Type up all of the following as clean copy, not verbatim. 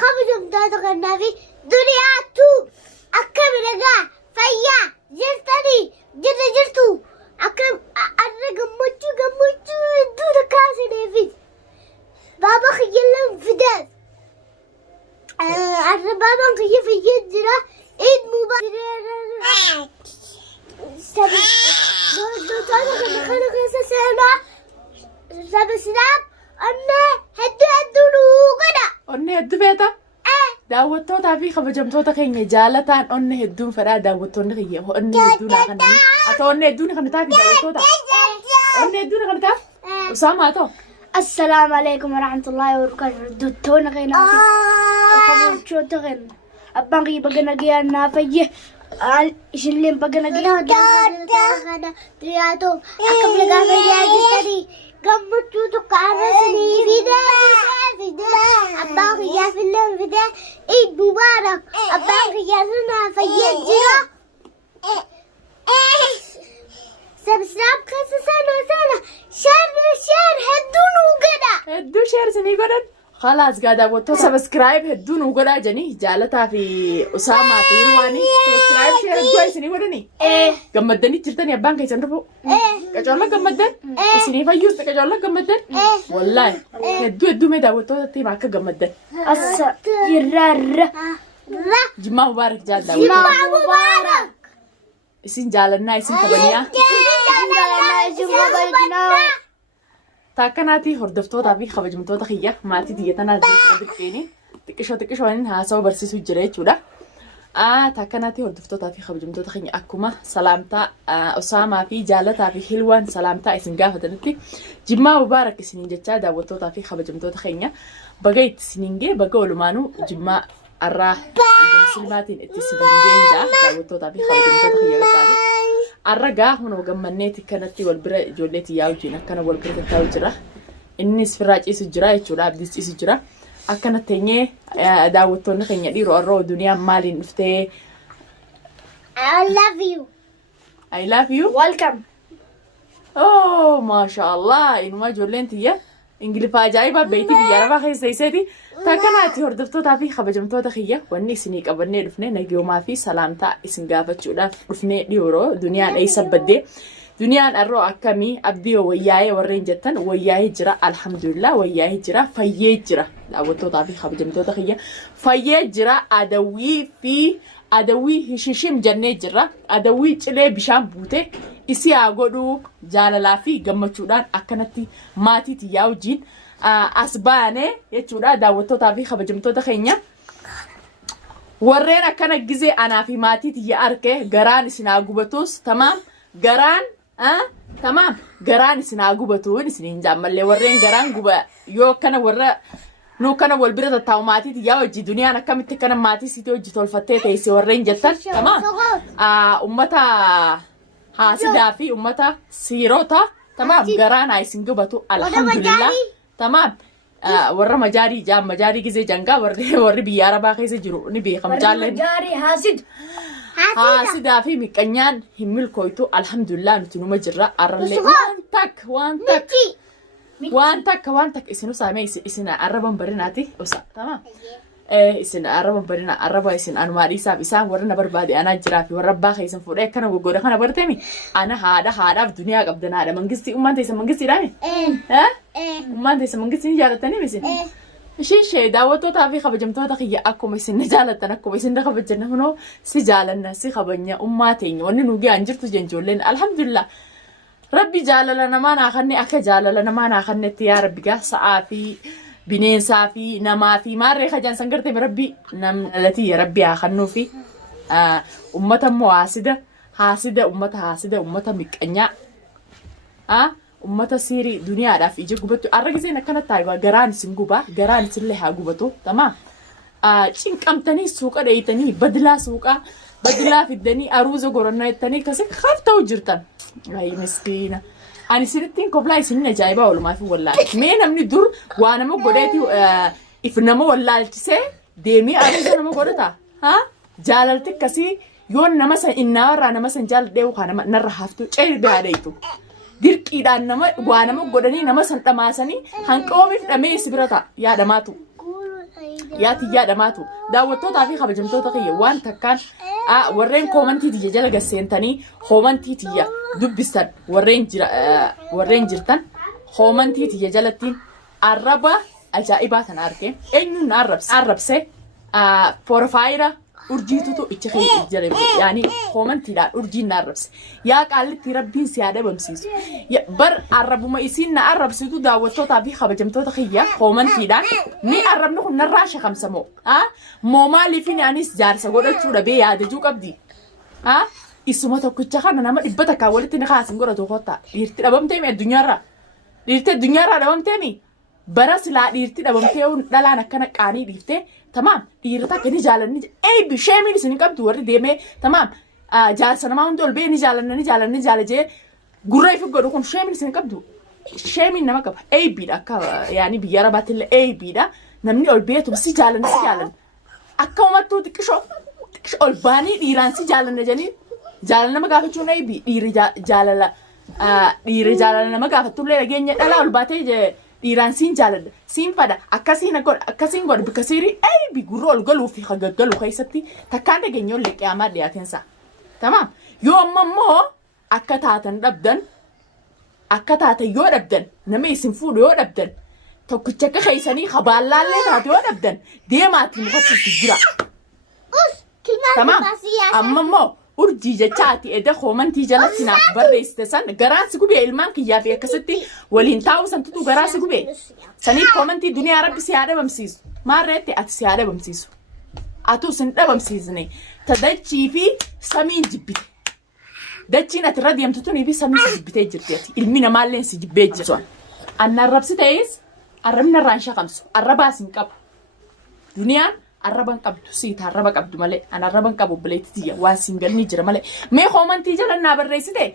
خبزهم تاتو النبي دنياتو أكم رجع فيا جرتني جرتو أكم أرجع جمتو دون كاسة نبي بابا خيلهم فدان بابا خيل في جدرة عيد مبارك سبي دو تاتو خلق سنة سبي سلام أنا هدو نوغنا onni hedduu feeta daawwattootaa fi kabajamtoota keenya jaalataan onni hedduun fedhaa daawwattoonni kiyya onni hedduun kan ata onni hedduun kan taati daawwattoota onni hedduun kan taati Usaama haa ta'u. السلام عليكم ورحمة الله وبركاته دوتونا غيناتي وخبرتشوتا غين أبانغي بغنا جيانا فيه شلين بغنا جيانا ترياتو أكم لغا فيه جستري قمتشوتو كارسني فيدا أبانغي يافلن فيدا عيد مبارك أبانغي يافلنا فيه جرا سبسكرايب كيس سنة شير هدون وقدا hedduu sheersanii godhan khalaas gaa daawwattoota sabiskiraayib hedduun godhaa janii jaalataa fi Usaamaa fi Hirwaanii sabiskiraayib sheer hedduu isinii godhanii gammaddanii jirtanii abbaan keessan dhufu qacoolla gammaddan isinii fayyuus qacoolla gammaddan wallaahi hedduu mee daawwattootatti hima akka gammaddan assa jirarra Jimmaa Mubaarak jaalladha isin jaalannaa isin kabajnaa Taakanaati hordoftootaa fi kabajamtoota kiyya maatii xiyyatanaa dirqeeni xiqqishoo inni haasawaa barsiisuu jira jechuudha. Taakanaati hordoftootaa fi kabajamtoota kiyya akkuma salaamtaa Usaamaa fi jaalataa fi Hilwaan salaamtaa isin gaafatanitti Jimmaa Mubaarak isiniin jechaa daawwattootaa fi kabajamtoota kiyya baga itti isiniin gee baga walumaanuu Jimmaa arraa muslimaatiin itti isiniin geenjaa daawwattootaa fi kabajamtoota kiyya gabaabee. Arragaa hunoo gammanneeti kanatti wal bira ijoolleetii yaa'u jiin akkana wal bira taa'u jira. Innis firraa ciisu jira jechuudha abdiis ciisu jira. Akkana teenyee daawwattoonni keenya dhiiroo arroo duniyaan maaliin dhuftee I love you. I love you. Welcome. Oh maashaallah inuma ijoolleen tiyya ingiliffaa ajaa'ibaa beektii biyya arabaa keessa iseeti. Taakanaati hordoftootaa fi kabajamtoota kiyya wanni isinii qabannee dhufnee nagiyoomaa fi salaamtaa isin gaafachuudhaaf dhufnee dhiiroo duniyaan eessa baddee duniyaan arroo akkamii abdii wayyaa'ee warreen jettan wayyaa'ee jira alhamdulillah wayyaa'ee jira fayyee jira daawwattootaa fi kabajamtoota kiyya fayyee jira adawwii hishishim jennee jira adawwii cilee bishaan buute isi haa godhuu jaalalaa fi gammachuudhaan akkanatti maatiitii yaa wajjin as baane jechuudha daawwattootaa fi kabajamtoota keenya warreen akkana gizee anaa fi maatiitii yaa arke garaan isin haa gubatus tamaam garaan isin haa gubatuun isiniin jaammallee warreen garaan guba yoo akkana warra nu kana wal bira taa'u maatiitii yaa wajji duniyaan akkamitti kana maatii sitii hojii tolfattee teesse warreen jettan tamaam ummata haasidaa fi ummata siirota tamaam garaan haa isin gubatu alhamdulillah تمام ورا مجاري جام مجاري كذا جنگا وري بيارا باقي سجرو نبي خم جالن مجاري حاسد في مكانيان همل كويتو الحمد لله نتنو مجرا أرلي وان تك اسنو سامي اسنا عربان بريناتي وسا تمام اسنا عربان برينا عربا اسنا انواري ساب اسان ورنا بربادي انا جرافي وربا خيسن فودي كان وغودا كان برتمي انا هذا في دنيا قبدنا هذا منغستي امانتي سمنغستي دامي امانتي سمنغستي جالتني بسين شي daawwattoota fi kabajamtoota kiyya akkuma isin jaalatan akkuma isin kabajna hunoo si jaalanna si kabanya ummaa teenya wanni nuugi aan jirtu jenjoolleen alhamdulillah rabbi jaalala namaa naa kanne akka jaalala namaa naa kannetti yaa rabbi gaa sa'aa fi bineensaa fi namaa fi maarree kajaan sangartee rabbi namalatii ya rabbi haa kannuu fi ummata immoo haasida ummata miqqanyaa ummata siirii duniyaadhaaf ija gubatu arra giseen akkana taayibaa garaan isin gubaa garaan isinillee haa gubatu tamaam cinqamtanii suuqa dheeytanii badilaa fiddanii aruuza gorannaa jettanii kasi kaafta'u jirtan waayii miskiina ani sirittiin koblaa isinin ajaa'ibaa walumaa fi wallaahi mee namni dur waa nama godheeti if nama wallaalchisee deemii aruuza nama godhata jaalalti akkasii yoon nama san innaawarraa nama san jaaladhee ukaa narra haftu ceerbee haadheetu dirqiidhaan nama waa nama godhanii nama san dhamaasanii hanqoomiif dhamee si bira ta'a yaadamaatu yaati yaadamaatu daawwattootaa fi kabajamtoota kiyya waan takkaan warreen koomantii tiyya jala gaseentanii koomantii tiyya dubbistan warreen jirtan koomantii tiyya jalattiin arraba ajaa'ibaa tan arge eenyuun na arrabse porofaayira urjiitutu ichi kee jala yaani koomantiidhaan urjiin na arrabse yaa qaallitti rabbiin si haa dhabamsiisu bar arrabuma isiin na arrabsitu daawwattootaa fi kabajamtoota kiyya koomantiidhaan ni arrabni kun narraa shakamsamoo moo maaliifin anis jaarsa godhachuu dhabee yaadachuu qabdi isuma tokkicha kana nama 100 takkaa walitti ni kaasin godhatu kottaa dhiirti dhabamteemi addunyaarraa dhabamteemi bara silaa dhiirti dhabamtee dhalaan akkana qaanii dhiiftee tamaam dhiirota akka ni jaalanni eebi sheemiin isin qabdu warri deemee tamaam jaarsa namaa hundi ol bee ni jaalanna jee gurra ifi godhu kun sheemiin isin qabdu sheemiin nama qaba eebiidha akka yaani biyya arabaatti illee eebiidha namni ol beetu si jaalanna akka umattuu xiqqishoo ol baanii dhiiraan si jaalanna janii jaalanna nama gaafachuun eebi dhiirri jaalala nama gaafattullee dhageenya dhalaa ol baatee dhiiraan siin jaaladha siin fada akkasiin godha bika siirii eebi gurra ol galuu fi hagaggaluu keessatti takkaan dhageenya ollee qiyaamaa dhiyaateensa tamaam yoo ammoo akka taatan yoo dhabdan nama isin fuudhu yoo dhabdan tokkicha akka keessanii habaallaallee taate yoo dhabdan deemaatii mukatti jira tamaam ammoo urjii jechaati edda koomantii jalatti naaf barreessite san garaan si gubee ilmaan kiyyaa fi akkasitti waliin taa'uu santutu garaa si gubee saniif koomantii duniyaa rabbi si haa dhabamsiisu maarreetti ati si haa dhabamsiisu atuu sin dhabamsiisne ta dachii fi samiin jibbite dachiin ati irra deemtutunii fi samiin si jibbitee jirti ati ilmi namaalleen si jibbee jirtu anna arrabsi ta'es arrabni irraan shakamsu arrabaa sin qabu duniyaan arraban qabdu siita arraba qabdu malee an arraban qabu bileetitiya waan singalni jira malee mee koomantii jalannaa barreessite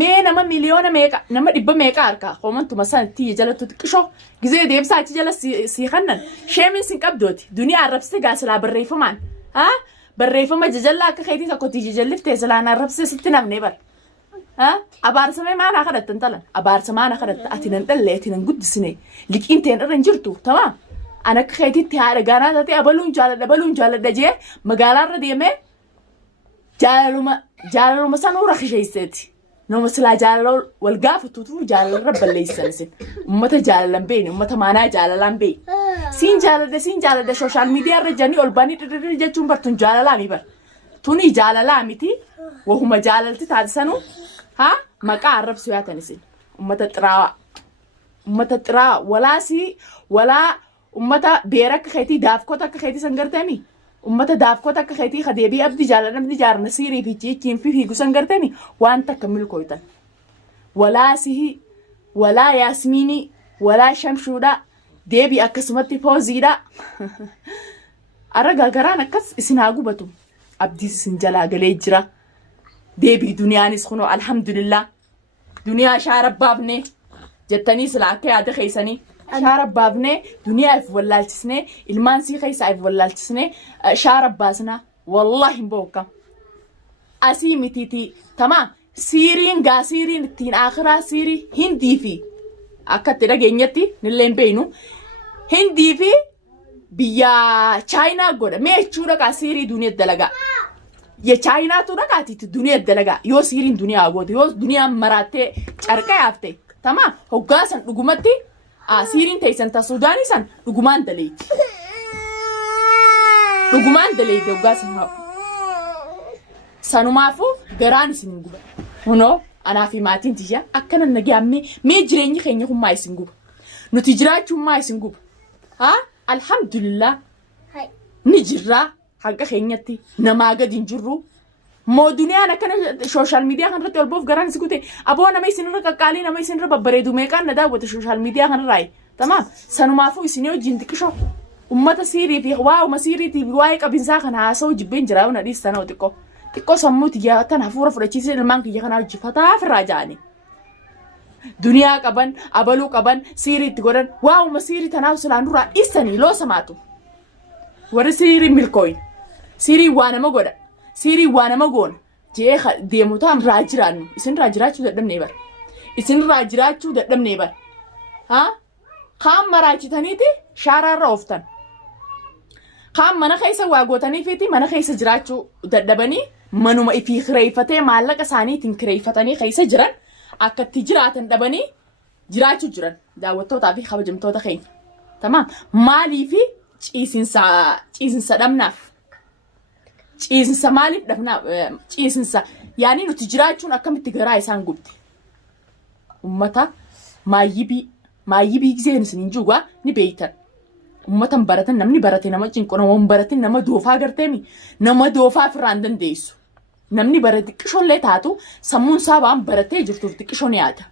mee nama miliyoona meeqa nama 100 meeqa harka koomantuma sanatti jalatti xiqqishoo gizee deebsaa achi jala si kannan sheemin sin qabdooti duniyaa arrabsite gaasilaa barreeffamaan barreeffama jajallaa akka keetii tokkotti jajallifte silaan arrabsite sitti namne bar abaarsamee maanaa kadhattan talan abaarsa maanaa kadhatta ati nan dhalle ati nan guddisine liqiin teen irra hin jirtu tamaam ana akka keetitti haadha gaanaa taate abaluun jaaladha jee magaalaarra deemee jaalaluma sanuu rakisheesseeti nama silaa jaalala wal gaafatutu jaalalarra balleessan isin ummata jaalalan beeyne ummata maanaa jaalalaan beey siin jaaladha sooshaal miidiyaarra janii ol baanii dhirri jechuun bartuun jaalalaami bar tuni jaalalaa miti wahuma jaalalti taate sanuu maqaa arrabsu yaatan isin ummata xiraawaa walaa ummata beera akka keetii daafkota akka keetii san garteemi ummata daafkota akka keetii kadeebii abdi jaaladhamni jaarna siirii fi ciichiin fi fiigu san garteemi waan takka milkooytan walaa sihi walaa yaasmiinii walaa shamshuudha deebii akkasumatti pooziidha arra gargaraan akkas isin haa gubatu abdiis isin jalaa galee jira deebii duniyaanis kunoo alhamdulillah duniyaa shaarabbaafne jettanii sila akka yaada keeysanii shaarabbaafne duniyaa if wallaalchisne ilmaan sii keeysaa if wallaalchisne shaarabbaasna wallahi hin bookka asii mitiiti tamaam siiriin ittiin akhiraa siirii hindii fi akka itti dhageenyatti nillee hin beeynu hindii fi biyya chaayinaa godha mee jechuudha kaa siirii duniyaa dalagaa የቻይናቱ ደጋቲት ዱንያ ደለጋ ዮ ሲሪን ዱንያ አጎት ዮ ዱንያ መራቴ ጨርቃ ያፍቴ ተማ ሆጋሰን ዱጉመቲ ሲሪን ተይሰንታ ሱዳኒሰን ዱጉማን ደለይቲ ሆጋሰን ሰኑማፉ ገራን ሲንጉበ ሆኖ አናፊ ማቲን ትያ አከነ ነጊያሜ ሜ ጅሬኝ ኸኝ ሁማ ይስንጉበ ኑቲ ጅራቹ ሁማ ይስንጉበ አልহামዱሊላህ ንጅራ حق خينيتي نماجد ينجرو مو دنيا أنا كنا سوشيال ميديا خن رتي البوف جران سكوتي أبو أنا ما يصير رك قالي أنا ما يصير رب بريدو ميكان ندا وتسوشيال ميديا خن راي تمام سنو ما فو يصيروا جندك شو أمة تسيري في واو مسيري تي وايك أبين ساخن هاسو جبين جراونا دي سنة تكو سموت يا تنافورة فرشيسي المانك يا خنا جفتا في الرجاني دنيا كبن أبلو كبن سيري تقولن واو مسيري تناوسل عن رأي إستني لو سمعتو ورسيري ملكوين سيري وانا مغودا سيري وانا مغون جي ديموتام راجران اسن راجراچو ددم نيبر اسن راجراچو ددم نيبر ها خام مراچي تنيتي شارا روفتن قام mana keessa waa gootanii fiti mana keessa jiraachuu dadhabanii manuma ifii kireeffatee maallaqa isaaniitiin kireeffatanii keessa jiran akka itti jiraatan dhabanii jiraachuu jiran daawwattootaa fi kabajamtoota keenya. Tamaam maalii fi ciisinsa dhabnaaf ciisinsa maaliif dhabnaaf ciisinsa yaani nuti jiraachuun akkamitti garaa isaan gubte ummata maayibii giseen isiniin juugaa ni beeytan. Ummatan baratan namni barate nama cinqo nama baratin nama doofaa garteemi nama doofaa firaan dandeessu namni barate xiqqishoollee taatu sammuun isaa waan baratee jirtuuf xiqqishoo ni yaada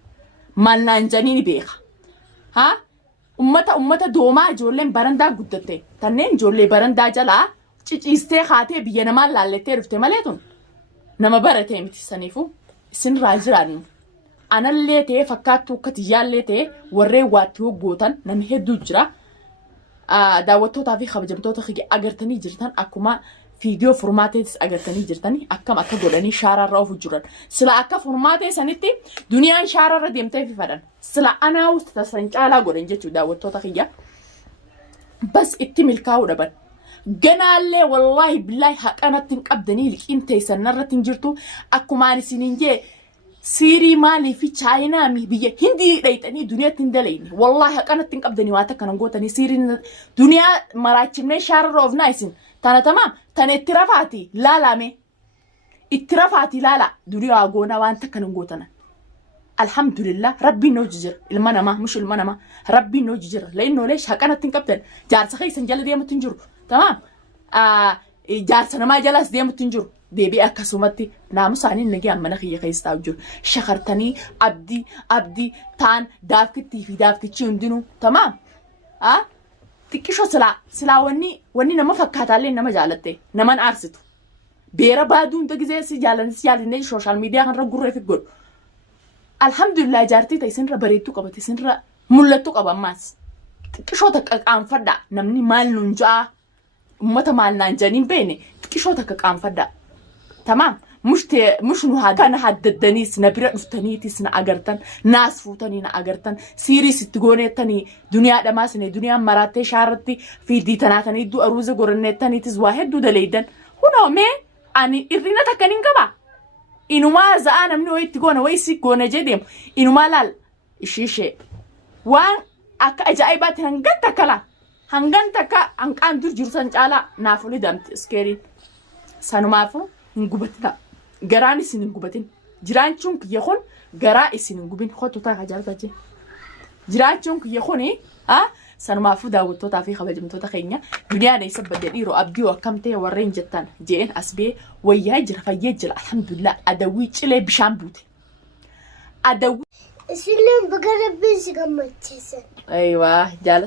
maal naan janii ni beeka haa ummata doomaa ijoolleen barandaa guddatte tanneen ijoollee barandaa jalaa ciciistee kaatee biyya namaan laallettee dhufte malee tun nama baratee miti saniifu isin raa jiraannu anallee ta'ee fakkaattuu akka tiyyaallee ta'ee warreen waatti hoggootan namni hedduu jira. daawwattootaa fi kabajamtoota agartanii jirtan akkuma fiidiyoo furmaateetis agartanii jirtanii akkam akka godhanii shaararra ofu jiran sila akka furmaatee sanitti duniyaan shaararra deemtee fi fadhan sila anaawus tasan caalaa godhan jechuu daawwattoota kiyya bas itti milkaa'uu dhaban ganaallee wallaahi billaahi haqanatti hin qabdanii liqiin teessan narratti hin jirtu akkumaan isiniin jee Siri mali fi China mi biyya Hindi dhaytanii duniyaatti hin dalayne wallahi haqanatti hin qabdanii waa takka nan gootanii Siriin duniyaa maraachifnee shaararra ofnaa isin tana tamaam tana itti rafaati laalame itti rafaati laala duniyaa goona waan takka nan gootana alhamdulillah rabbiin noo jijira ilma namaa mush ilma namaa rabbiin noo jijira la'inoolee haqanatti hin qabdan jaarsa keessan jala deemutti hin jiru tamaam jaarsa namaa jalas deemutti hin jiru. Deebii akkasumatti naamusaanii nagee ammana kiyya keessa taa'u jiru shakartanii abdii taan daafkittii fi daafkichi hundinuu tamaam xiqqishoo silaa wanni nama fakkaataallee nama jaalatte naman aarsitu beera baaduu hunda gizee si jaalanne sooshaal miidiyaa kanarra gurree fi godhu alhamdulillah jaartii ta'e isinirra bareedduu qabate isinirra mul'attuu qaba ammaas xiqqishoo takka qaanfadhaa namni maal nuun ja'a ummata maal naan janiin beene xiqqishoo takka qaanfadhaa. تمام مش نو هاجانا حددني سنبرة نفتنيتي سنا أجرتن ناس فوتني نا أجرتن سيري ستجوني تاني دنيا دماسني دنيا مراتي شارتي في دي تناتني دو أروز جورني تاني تزواهد دو دليدن هنا ما أني إرينا تكنين كبا إنه ما زأنا منو يتجونا ويسي جونا جديم إنه ما لال إشي وان أجايبات هنجن تكلا هنجن تكا هنكان دور جرسان جالا نافولي دمت سكيرين سانو مافو نقبتنا جراني سين نقبتين جرانشون كيخون جرا سين نقبين خطو تا حجارة جي جرانشون كيخوني سنمافو داوتو تافي خبجمتو تخينيا دنيا نيسب بديرو أبديو كمتي ورين جتان جين أسبي وياجر فيجر الحمد لله أدوي تشلي بشامبوتي أدوي سلم بقرب بيسي قمت أيوة جالت